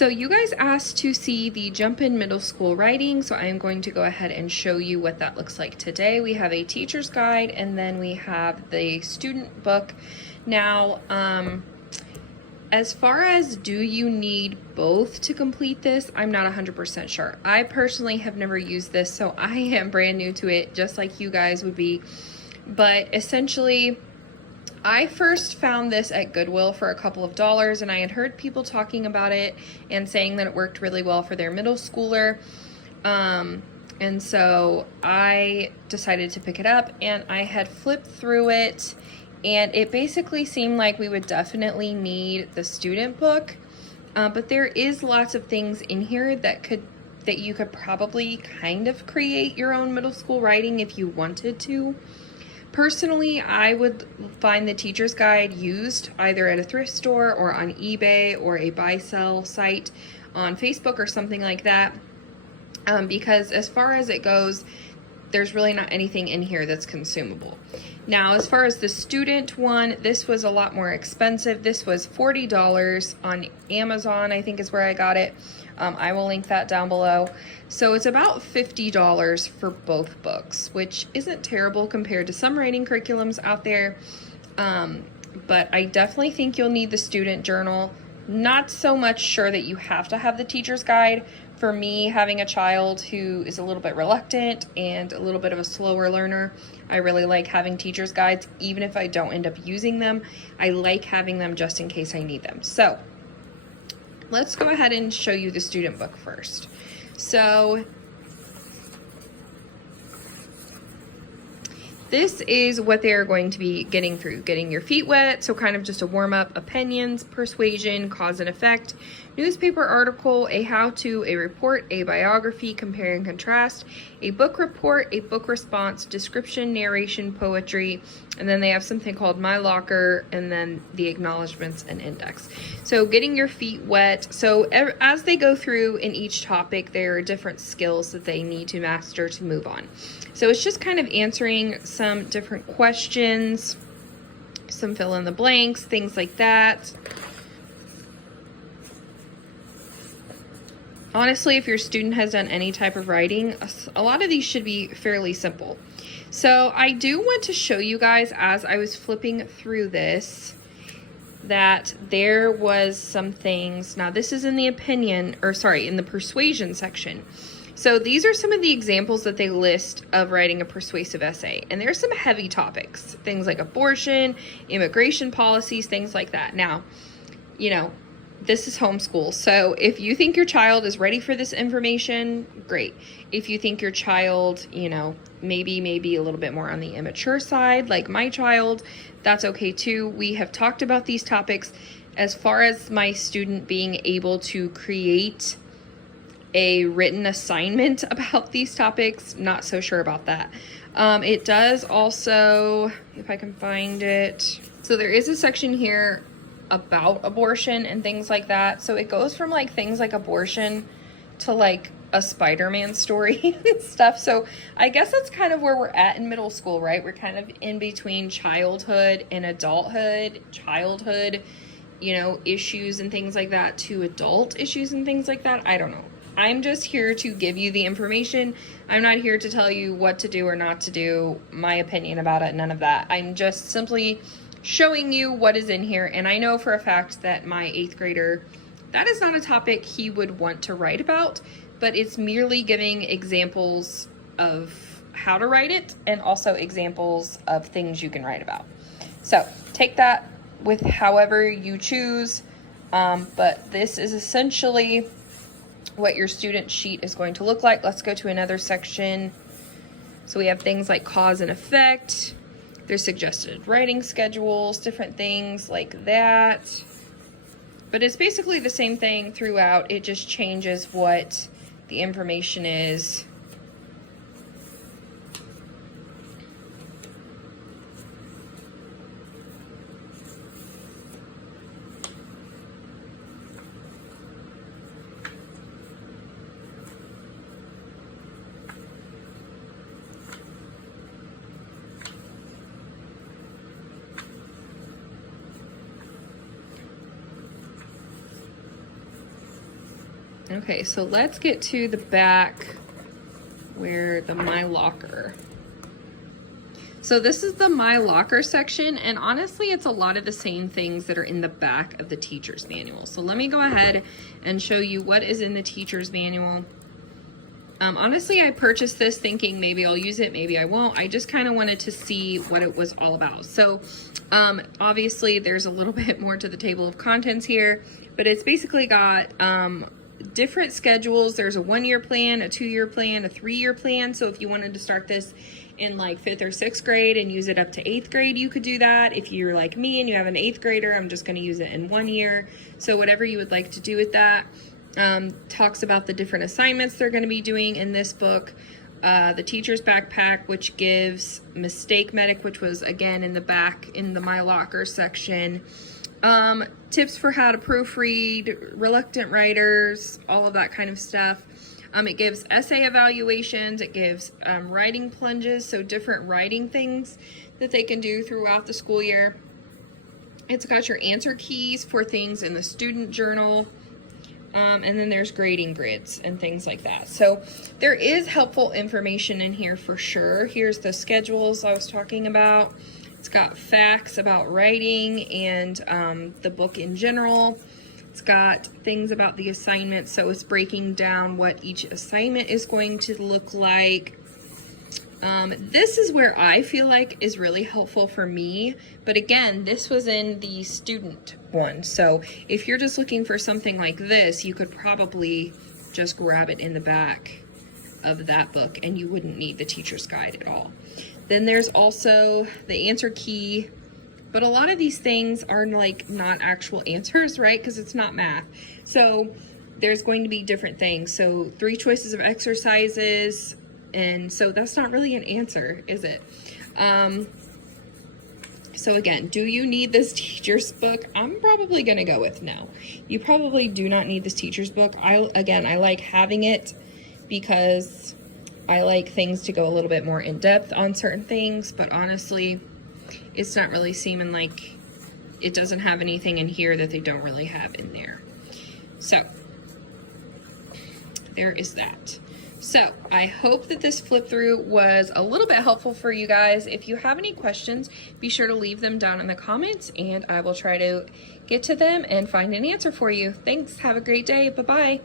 So you guys asked to see the Jump in Middle School Writing, so I am going to go ahead and show you what that looks like today. We have a teacher's guide, and then we have the student book. Now, as far as do you need both to complete this, I'm not 100% sure. I personally have never used this, so I am brand new to it, just like you guys would be. But essentially, I first found this at Goodwill for a couple of dollars, and I had heard people talking about it and saying that it worked really well for their middle schooler. And so I decided to pick it up, and I had flipped through it, and it basically seemed like we would definitely need the student book. But there is lots of things in here that you could probably kind of create your own middle school writing if you wanted to. Personally, I would find the teacher's guide used either at a thrift store or on eBay or a buy-sell site on Facebook or something like that, because as far as it goes, there's really not anything in here that's consumable. Now, as far as the student one, this was a lot more expensive. This was $40 on Amazon, I think is where I got it. I will link that down below. So it's about $50 for both books, which isn't terrible compared to some writing curriculums out there. But I definitely think you'll need the student journal. Not so much sure that you have to have the teacher's guide. For me, having a child who is a little bit reluctant and a little bit of a slower learner, I really like having teacher's guides. Even if I don't end up using them, I like having them just in case I need them. So let's go ahead and show you the student book first. So this is what they're going to be getting through. Getting your feet wet, so kind of just a warm-up, opinions, persuasion, cause and effect, newspaper article, a how-to, a report, a biography, compare and contrast, a book report, a book response, description, narration, poetry, and then they have something called My Locker, and then the acknowledgments and index. So getting your feet wet. So as they go through in each topic, there are different skills that they need to master to move on. So it's just kind of answering some different questions, some fill in the blanks, things like that. Honestly, if your student has done any type of writing, a lot of these should be fairly simple. So I do want to show you guys, as I was flipping through this, that there was some things. Now this is in the opinion, or sorry, in the persuasion section. So these are some of the examples that they list of writing a persuasive essay. And there's some heavy topics, things like abortion, immigration policies, things like that. Now, you know, this is homeschool. So if you think your child is ready for this information, great. If you think your child, you know, maybe a little bit more on the immature side, like my child, that's okay too. We have talked about these topics. As far as my student being able to create a written assignment about these topics, not so sure about that. It does also, if I can find it, so there is a section here about abortion and things like that. So it goes from like things like abortion to like a Spider-Man story and stuff. So I guess that's kind of where we're at in middle school, right? We're kind of in between childhood and adulthood, childhood, you know, issues and things like that to adult issues and things like that. I don't know. I'm just here to give you the information. I'm not here to tell you what to do or not to do, my opinion about it, none of that. I'm just simply showing you what is in here. And I know for a fact that my 8th grader, that is not a topic he would want to write about, but it's merely giving examples of how to write it and also examples of things you can write about. So take that with however you choose. But this is essentially what your student sheet is going to look like. Let's go to another section. So we have things like cause and effect. There's suggested writing schedules, different things like that. But it's basically the same thing throughout. It just changes what the information is. Okay, so let's get to the back where the My Locker. So this is the My Locker section, and honestly, it's a lot of the same things that are in the back of the teacher's manual. So let me go ahead and show you what is in the teacher's manual. Honestly, I purchased this thinking maybe I'll use it, maybe I won't. I just kind of wanted to see what it was all about. So obviously there's a little bit more to the table of contents here, but it's basically got different schedules. There's a 1-year plan, a 2-year plan, a 3-year plan. So if you wanted to start this in like 5th or 6th grade and use it up to 8th grade, you could do that. If you're like me and you have an 8th grader, I'm just going to use it in 1 year. So whatever you would like to do with that. Talks about the different assignments they're going to be doing in this book. The teacher's backpack, which gives Mistake Medic, which was again in the back in the My Locker section. Tips for how to proofread, reluctant writers, all of that kind of stuff. It gives essay evaluations. It gives writing plunges, so different writing things that they can do throughout the school year. It's got your answer keys for things in the student journal. And then there's grading grids and things like that. So there is helpful information in here for sure. Here's the schedules I was talking about. It's got facts about writing and the book in general. It's got things about the assignment, so it's breaking down what each assignment is going to look like. This is where I feel like is really helpful for me, but again, this was in the student one. So if you're just looking for something like this, you could probably just grab it in the back of that book and you wouldn't need the teacher's guide at all. Then there's also the answer key, but a lot of these things are like not actual answers, right? Because it's not math. So there's going to be different things. So 3 choices of exercises, and so that's not really an answer, is it? So again, do you need this teacher's book? I'm probably gonna go with no. You probably do not need this teacher's book. I like having it because I like things to go a little bit more in depth on certain things, but honestly, it's not really seeming like it doesn't have anything in here that they don't really have in there. So there is that. So I hope that this flip through was a little bit helpful for you guys. If you have any questions, be sure to leave them down in the comments and I will try to get to them and find an answer for you. Thanks. Have a great day. Bye-bye.